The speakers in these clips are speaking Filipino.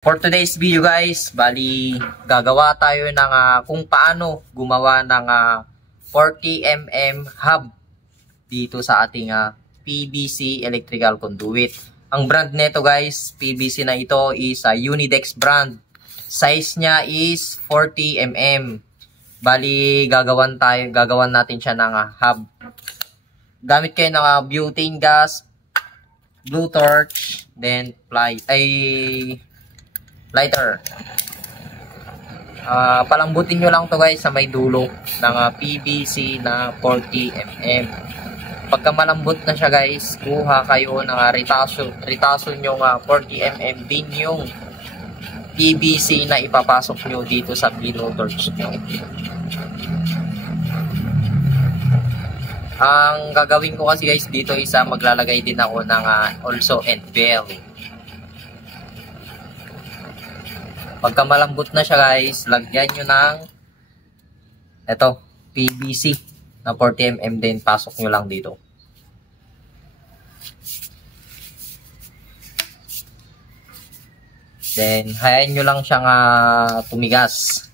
For today's video guys, bali gagawa tayo ng kung paano gumawa ng 40mm hub dito sa ating PVC electrical conduit. Ang brand nito guys, PVC na ito is Unidex brand. Size niya is 40mm. Bali gagawan natin siya ng hub. Gamit kayo ng butane gas, blue torch, then lighter. Palambutin nyo lang to guys sa may dulo ng PVC na 40mm. Pagka malambot na siya guys, kuha kayo ng ritaso nyo 40mm din yung PVC na ipapasok nyo dito sa blue torch nyo. Ang gagawin ko kasi guys dito is maglalagay din ako ng also end bell. Pagka malambot na siya guys, lagyan nyo ng PVC na 40mm din, pasok nyo lang dito. Then hayaan nyo lang siyang tumigas.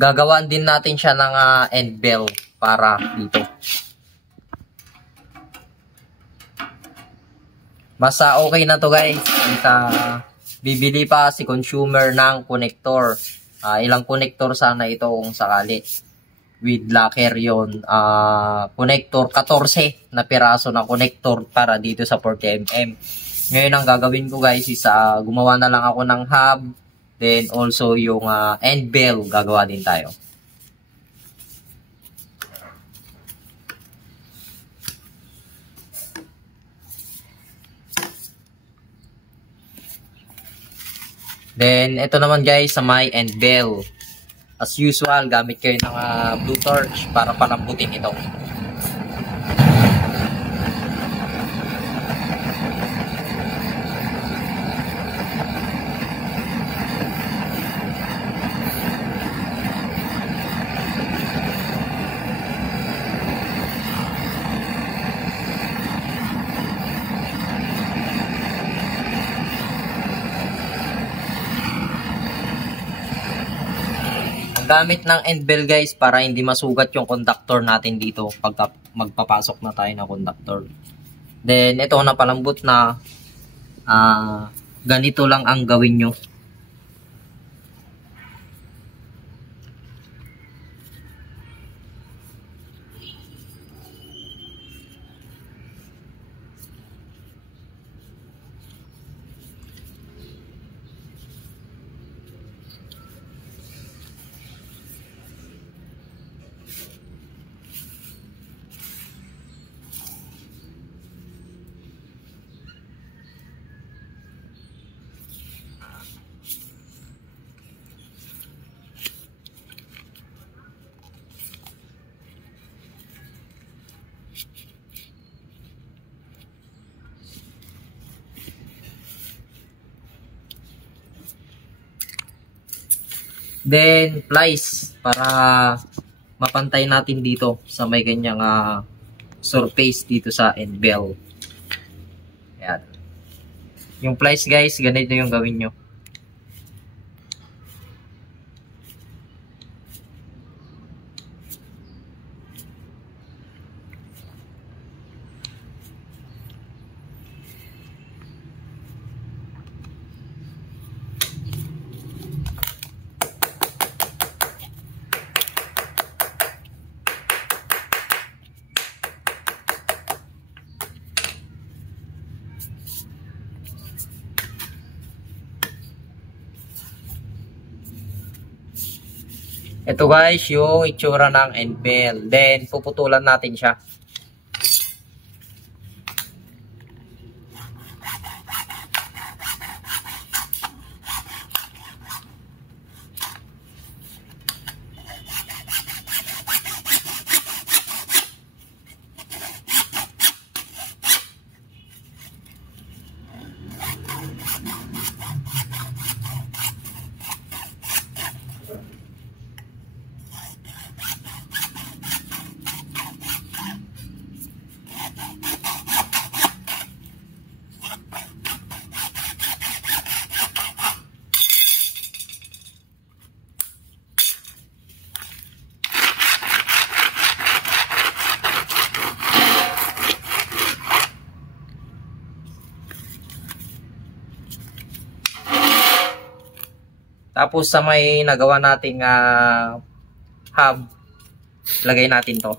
Gagawaan din natin siya ng end bell para dito. Basta okay na to guys. Bibili pa si consumer ng connector. Ilang connector sana ito kung sakali. With locker yon. Connector 14 na piraso na connector para dito sa 40mm. Ngayon ang gagawin ko guys is gumawa na lang ako ng hub. Then also yung end bell gagawa din tayo. Then, ito naman guys sa may end bell. As usual, gamit kayo ng blue torch para palambutin ito. Gamit ng end bell guys para hindi masugat yung conductor natin dito pag magpapasok na tayo ng conductor. Then ito na palambot na, ganito lang ang gawin nyo. Then plies para mapantay natin dito sa may ganyang surface dito sa end bell. Ayan. Yung plies guys, ganito yung gawin nyo. Ito guys, yung itsura ng end bell. Then, puputulan natin siya. Tapos sa may nagawa nating hub, lagay natin to.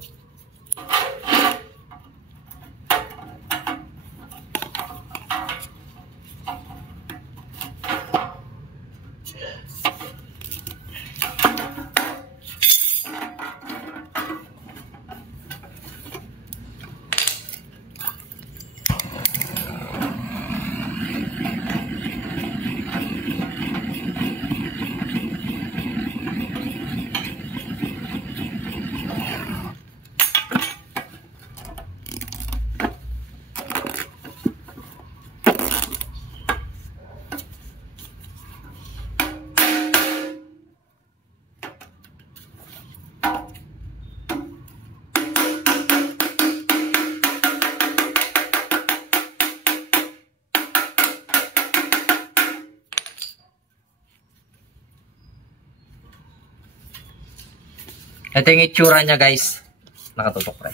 Ito yung itsura niya, guys. Nakatutok, pre.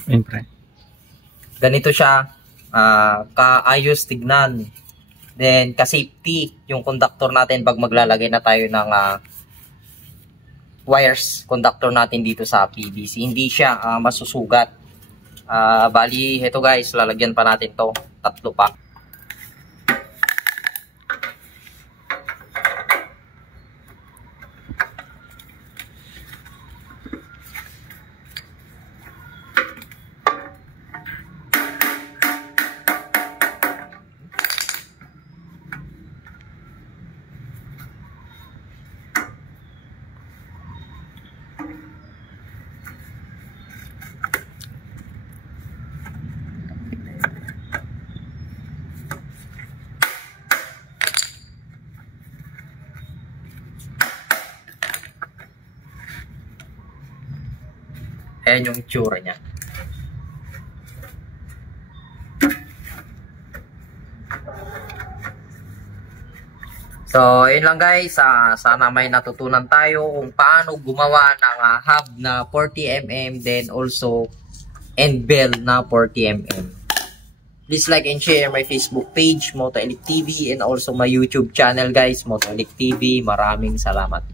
Ganito siya. Kaayos tignan. Then, ka-safety yung conductor natin pag maglalagay na tayo ng wires. Conductor natin dito sa PVC. Hindi siya masusugat. Bali, ito guys, lalagyan pa natin to. 3 pa. Ayan yung itsura niya. So, ayun lang guys. Sana may natutunan tayo kung paano gumawa ng hub na 40mm, then also end bell na 40mm. Please like and share my Facebook page, Motoelect TV, and also my YouTube channel guys, Motoelect TV. Maraming salamat.